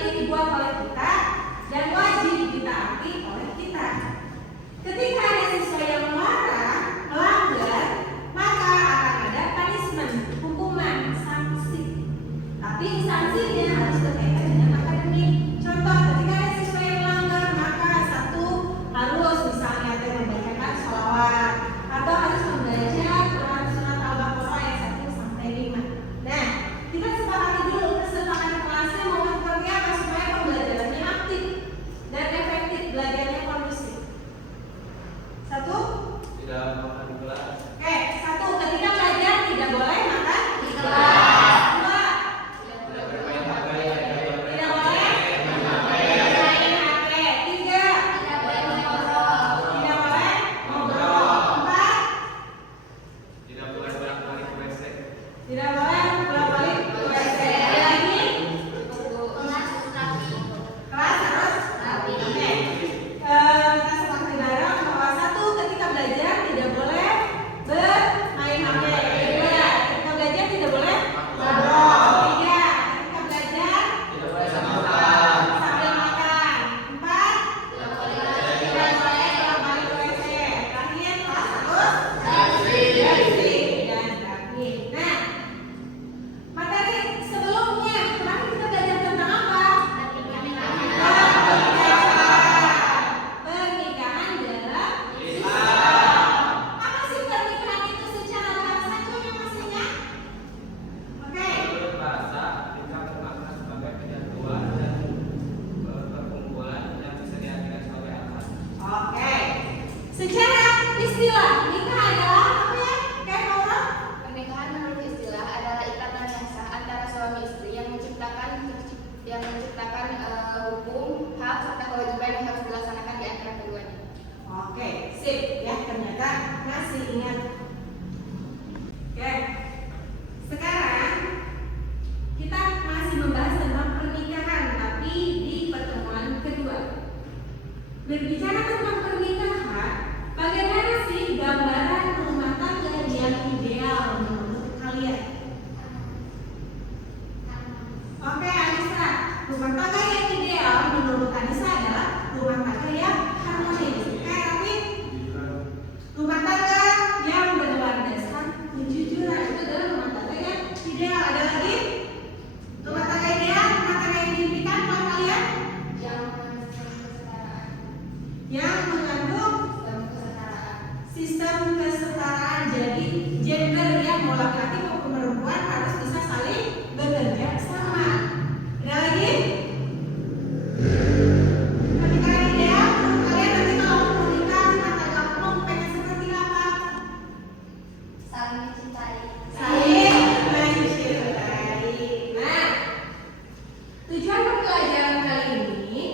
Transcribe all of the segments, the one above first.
itu dibuat oleh kita dan wajib ditaati oleh kita. Ketika ada siswa yang melanggar, maka akan ada punishment, hukuman, sanksi. Tapi sanksinya harus berkaitan dengan akademik. Contoh, ketika ada siswa yang melanggar, maka satu harus misalnya membacakan sholawat atau harus membaca Quran surat Al-Baqarah ayat 1 sampai 5. Nah, kita sepakati dulu kesepakatan kelasnya mau seperti apa supaya pembelajarannya aktif dan efektif, belajarnya kondusif. Satu, tidak makan di kelas. Oke, satu, ketika belajar tidak boleh makan di kelas. Dua, Tidak bermain HP. tidak boleh main HP. Tiga, tidak boleh ngobrol. Empat, Tidak boleh bolak-balik ke WC. tidak boleh bolak-balik ke WC. Ada lagi? Kelas harus rapi. Oke. Kita sepakati bareng bahwa satu, ketika belajar tidak boleh bermain HP. Dua, ketika belajar tidak boleh ngobrol. Tiga, ketika belajar Tidak boleh sambil makan. sambil makan. Empat, tidak boleh bolak-balik ke WC. Terakhir, kelas harus bersih dan rapi. Nah, materi sebelumnya kemarin kita belajar tentang apa? Pernikahan dalam Islam. Apa sih pernikahan itu secara bahasa? Coba masih ingat? Oke. Menurut bahasa, nikah bermakna sebagai penyatuan dan perkumpulan yang bisa diartikan sebagai akad. Oke. Secara istilah nikah adalah apa ya? Kayak orang? Pernikahan menurut istilah adalah ikatan yang sah antara suami istri yang menciptakan hukum, hak serta kewajiban yang harus dilaksanakan di antara keduanya. Oke, sip ya, ternyata masih ingat. Oke. Sekarang kita masih membahas tentang pernikahan tapi di pertemuan kedua. Berbicara tentang pernikahan, bagaimana sih gambaran rumah tangga yang ideal menurut kalian? Oke, Anissa, rumah tangga yang ideal menurut Anissa adalah rumah tangga yang harmonis. Oke, Raffi? Rumah tangga yang berlandaskan kejujuran itu adalah rumah tangga yang ideal. Ada lagi? Rumah tangga ideal, rumah tangga yang diimpikan oleh kalian? Yang mengandung sistem kesetaraan. Jadi gender yang mau laki-laki maupun perempuan harus bisa saling bekerja sama. Ada lagi? Pernikahan ideal menurut kalian nanti kalau mau menikah rumah tangga umum pengen seperti apa? Saling mencintai. Saling mencintai. Nah, tujuan pembelajaran kali ini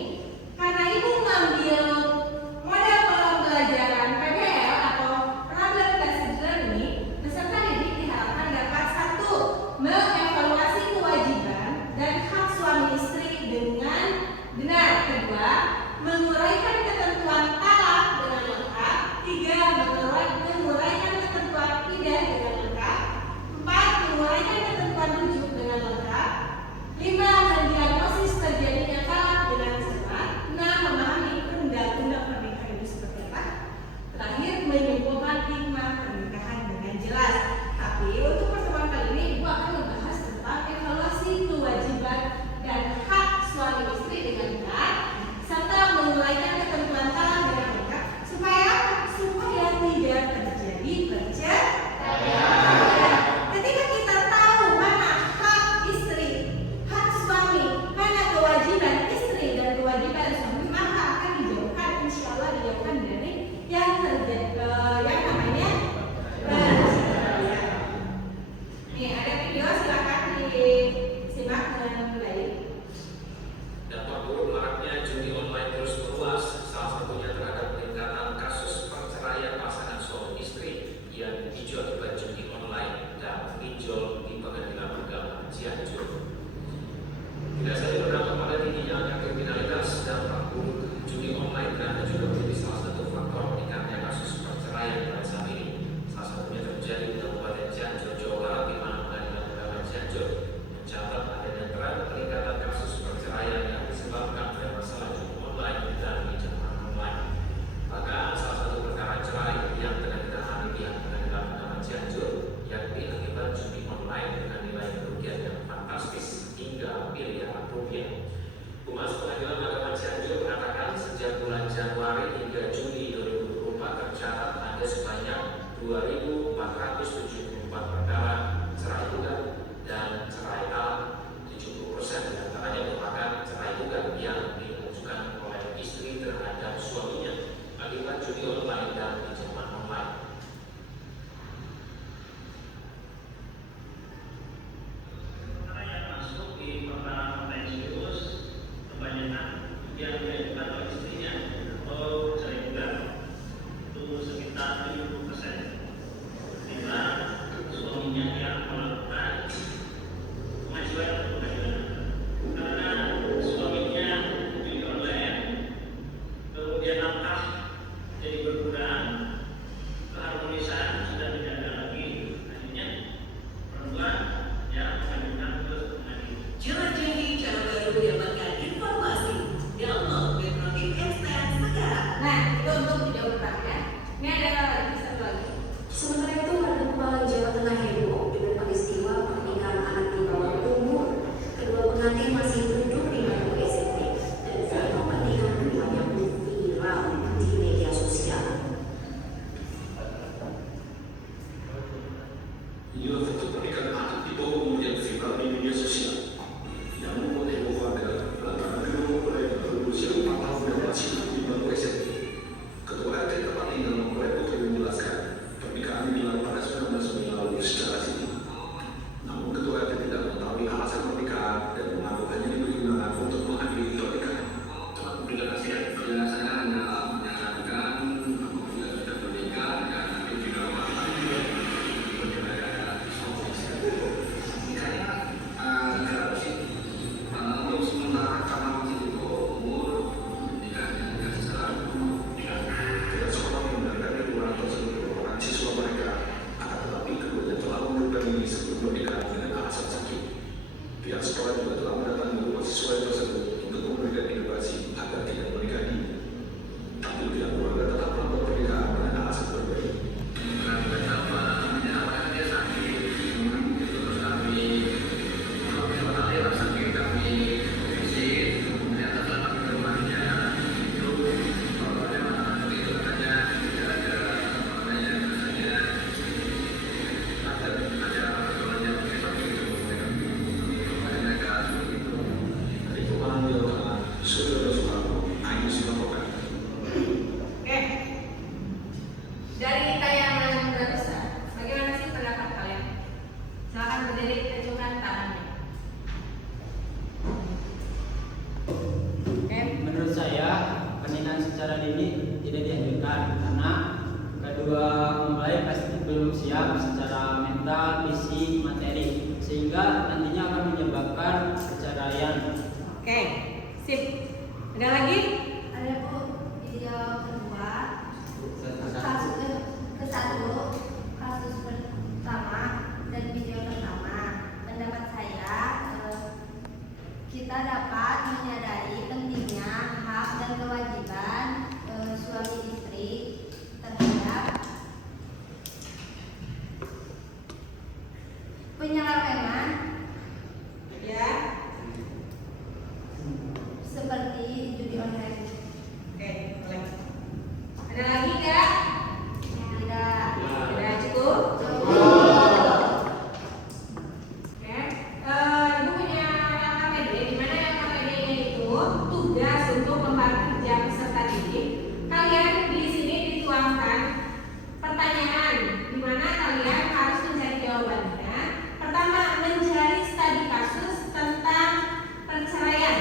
karena ibu ngambil model pembelajaran PBL atau Problem Based Learning, peserta didik diharapkan dapat satu, mengevaluasi kewajiban dan hak suami istri dengan benar. Kedua, menguraikan ketentuan talak dengan lengkap. Tiga, menguraikan ketentuan iddah dengan lengkap. Empat, menguraikan ketentuan rujuk dengan lengkap. Lima, mendiagnosis terjadinya talak dengan cepat. Enam, memahami undang-undang pernikahan itu seperti apa. Terakhir, menyimpulkan hikmah pernikahan dengan jelas. Tapi untuk pertemuan kali ini ibu akan membahas tentang evaluasi kewajiban dan hak suami istri dengan benar serta menguraikan ketentuan talak dengan lengkap supaya tidak terjadi perceraian. Ketika kita tahu mana hak istri, hak suami, mana kewajiban istri dan kewajiban suami, maka akan dijauhkan, insya Allah dijauhkan dari yang terjadi yang namanya perceraian. Nih ada video, silakan disimak dengan baik. Dampak buruk maraknya judi online terus meluas, salah satunya terhadap peningkatan kasus perceraian pasangan suami istri yang dijual akibat judi online dan pinjol di Pengadilan Agama Cianjur. Tidak saja berdampak pada tingginya angka kriminalitas, dampak buruk judi online karena juga menjadi salah satu faktor meningkatnya kasus perceraian pada saat ini. Salah satunya terjadi di Kabupaten Cianjur, Jawa Barat, di mana Pengadilan Agama Cianjur mencatat adanya tren peningkatan kasus perceraian yang Humas Pengadilan Agama Cianjur mengatakan sejak bulan Januari hingga Juli 2024 tercatat ada sebanyak 2.474 perkara cerai gugat dan cerai alam. 70% diantaranya merupakan cerai gugat yang diajukan oleh istri terhadap suaminya akibat judi online dan pinjaman online. Yang diajukan oleh istrinya atau cerai gugat itu sekitar 70%. Bila suaminya yang melakukan pengajuan atau pengadilan karena suaminya judi online, kemudian nafkah jadi berkurang, keharmonisan sudah tidak ada lagi, akhirnya perempuan yang mengajukan ke pengadilan. Jelajahi cara baru mendapatkan informasi. Download Metronim Extend sekarang. Nah, itu untuk video pertama ya. Ini ada lagi satu lagi. Sementara itu, Warga Kepala Jawa Tengah heboh dengan peristiwa pernikahan anak di bawah umur. Kedua pengantin masih duduk di bangku SMP dan foto pernikahan keduanya pun viral di media sosial. Inilah foto pernikahan anak di bawah umur yang viral di media sosial. Yang membuat heboh warga lantaran kedua mempelai baru berusia 4 tahun dan masih duduk di bangku SMP. Ketua RT tempat tinggal mempelai putri menjelaskan pernikahan digelar pada 19 Mei lalu secara siri. Namun ketua RT tidak mengetahui alasan pernikahan dan mengaku hanya diberi undangan untuk menghadiri pernikahan. Telah memberikan penjelasan hanya menyarankan apabila sudah menikah dan nanti juga untuk sementara karena masih di bawah umur nikahnya dikasih sekarang. Tidak sekolah mengundangkan kedua orang tersebut merupakan siswa mereka, akan tetapi keduanya telah mengundurkan diri sebelum menikah dengan alasan sakit. Pihak sekolah juga telah mendatangi rumah siswa tersebut untuk memberikan edukasi agar tidak menikah dini. Tapi pihak keluarga tetap melakukan pernikahan dengan alasan berbeda. Oke. Dari tayangan barusan, bagaimana sih pendapat kalian? Silakan berdiri, acungkan tangannya. Oke. Menurut saya, pernikahan secara dini tidak dianjurkan karena kedua mempelai pasti belum siap secara mental, fisik, materi, sehingga nantinya akan menyebabkan perceraian. Oke. Sip. Ada lagi? Ada Bu, video kedua. Kasus pertama dan video pertama. Pendapat saya, kita dapat menyadari pentingnya hak dan kewajiban suami istri terhadap penyelewengan Ya. seperti judi online. Oke, boleh. Ada lagi nggak? Tidak. Sudah cukup? Oke. Ibu punya LKPD, di mana LKPD-nya itu tugas untuk membantu jam peserta didik. Kalian di sini dituangkan pertanyaan, di mana kalian harus mencari jawabannya. Pertama, mencari studi kasus tentang perceraian.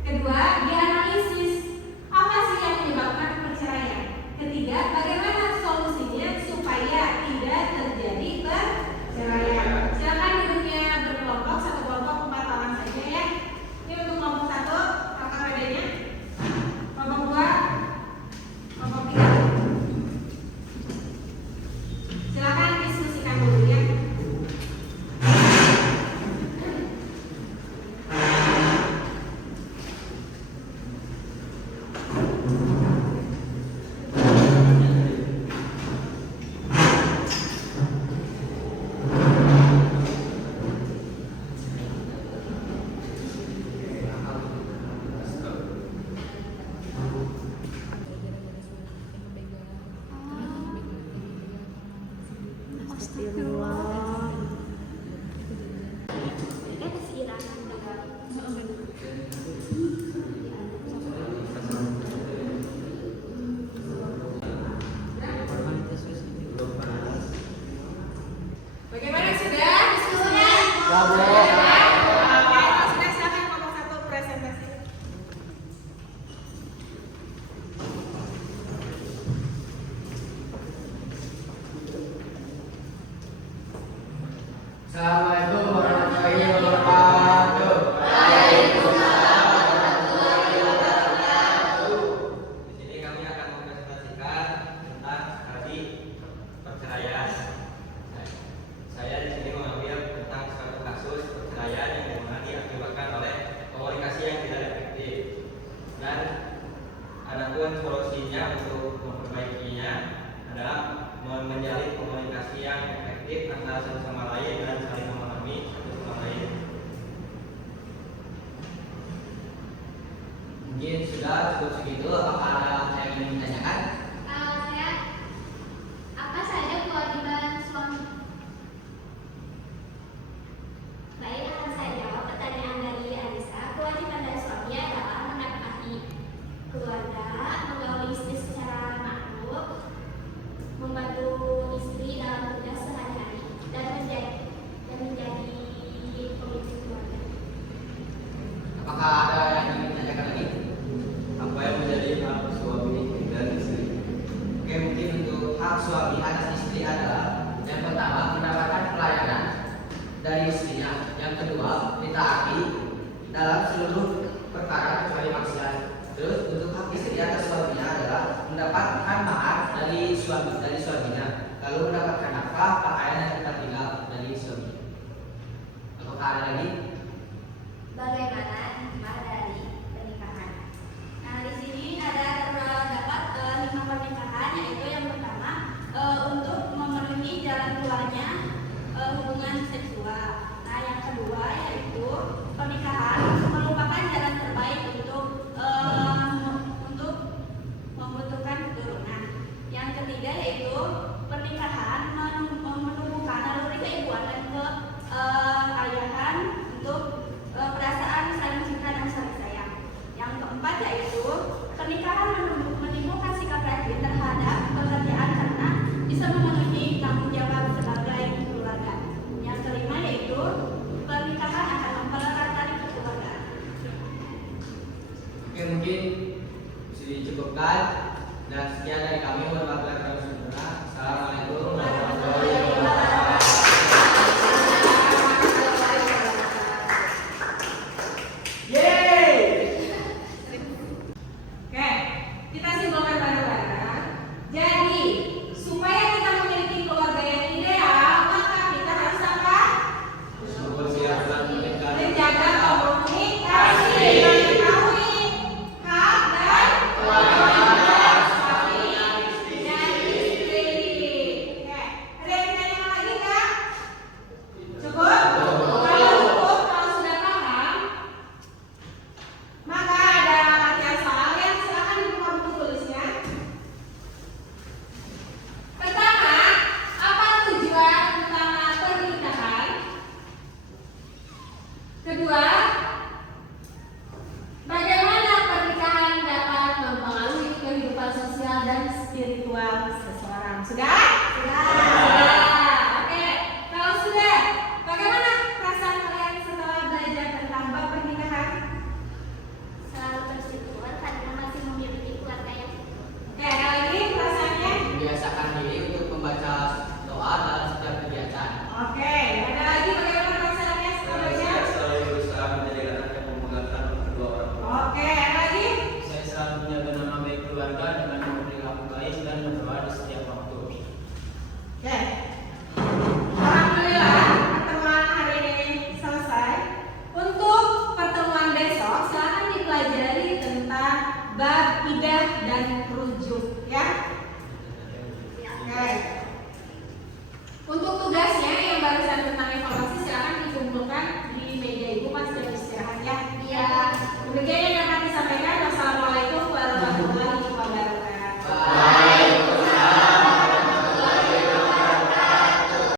Kedua, dianalisis apa sih yang menyebabkan perceraian. Ketiga, bagaimana solusinya supaya tidak terjadi perceraian. Silakan duduknya berkelompok, satu kelompok 4 orang saja ya. Ini untuk kelompok 1, LKPD-nya. Kelompok 2, kelompok 3. Assalamualaikum warahmatullahi wabarakatuh. Di sini kami akan mempresentasikan tentang studi perceraian. Saya di sini mengambil tentang suatu kasus perceraian yang dimana diakibatkan oleh komunikasi yang tidak efektif. Dan adapun solusinya untuk memperbaikinya adalah menjalin komunikasi yang efektif antara satu sama lain dan saling memahami satu sama lain. Mungkin sudah cukup segitu. Apakah ada yang ingin ditanyakan? Kalau saya, apa saja kewajiban suami? Baik, akan saya jawab pertanyaan dari Anissa. Kewajiban dari suami adalah menafkahi keluarga, menggauli istri secara makmur, membantu istri dalam tugas sehari-hari, dan menjadi pemimpin keluarga. Apakah ada yang ingin ditanyakan lagi? Apa yang menjadi hak suami dan istri? Oke, mungkin untuk hak suami atas istri adalah yang pertama mendapatkan pelayanan dari istrinya, yang kedua ditaati dalam seluruh perkara kecuali maksiat. Terus untuk hak istri atas suaminya adalah mendapatkan mahar dari suaminya, lalu mendapatkan nafkah, pakaian dan tempat tinggal dari suami. Apakah ada lagi? Bagaimana hikmah dari pernikahan? Nah, di sini terdapat 5 pernikahan, yaitu yang pertama untuk memenuhi jalan keluarnya hubungan seksual. Nah, yang kedua yaitu pernikahan merupakan jalan terbaik untuk membutuhkan keturunan. Yang ketiga yaitu pernikahan menumbuhkan naluri keibuan dan keayahan untuk perasaan saling cinta dan saling sayang. Yang keempat yaitu pernikahan menimbulkan sikap rajin terhadap pekerjaan karena bisa memenuhi tanggung jawab sebagai keluarga. Yang kelima yaitu pernikahan akan mempererat tali kekeluargaan. Oke, mungkin bisa dicukupkan. Dan sekian dari kami. Assalamualaikum warahmatullahi wabarakatuh.